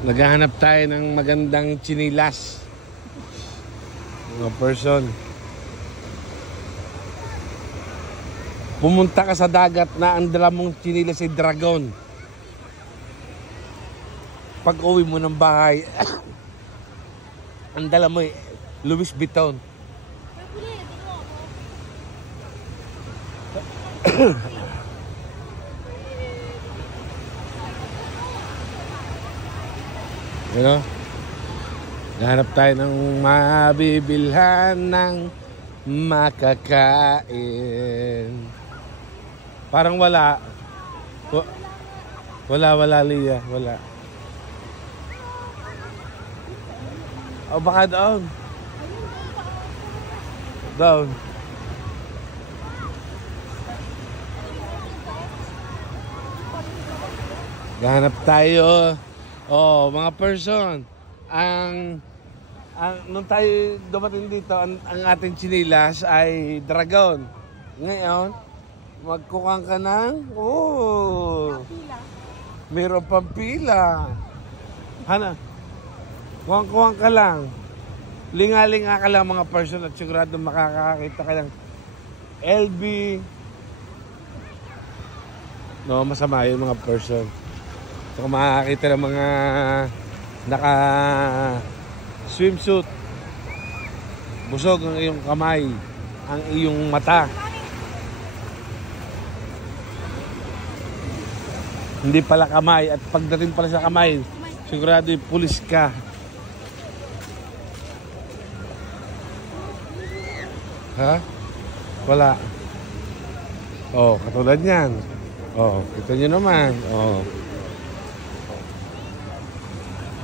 Naghahanap tayo ng magandang chinilas. Mga person. Pumunta ka sa dagat na ang dala mong chinilas ay dragon. Pag uwi mo ng bahay, ang dala mo ay Louis Vuitton. You know? Nahanap tayo ng mabibilhan ng makakain. Parang wala. Wala, Lia. Wala. O baka doon. Doon. Nahanap tayo. Oh, mga person, nung tayo dumating dito, ang ating chinilas ay dragon. Ngayon, magkukang ka ng, mayroon pang pila. Hana, kuwang ka lang. Linga-linga ka lang mga person at sigurado makakakita ka ng LB. No, masama yung mga person. So, kung makakita ng mga naka swimsuit, busog ang iyong kamay, ang iyong mata. Hindi pala kamay, at pagdating pala sa kamay, sigurado yung pulis ka. Ha? Wala. Oh, katulad yan. Oh, kita nyo naman. Oh.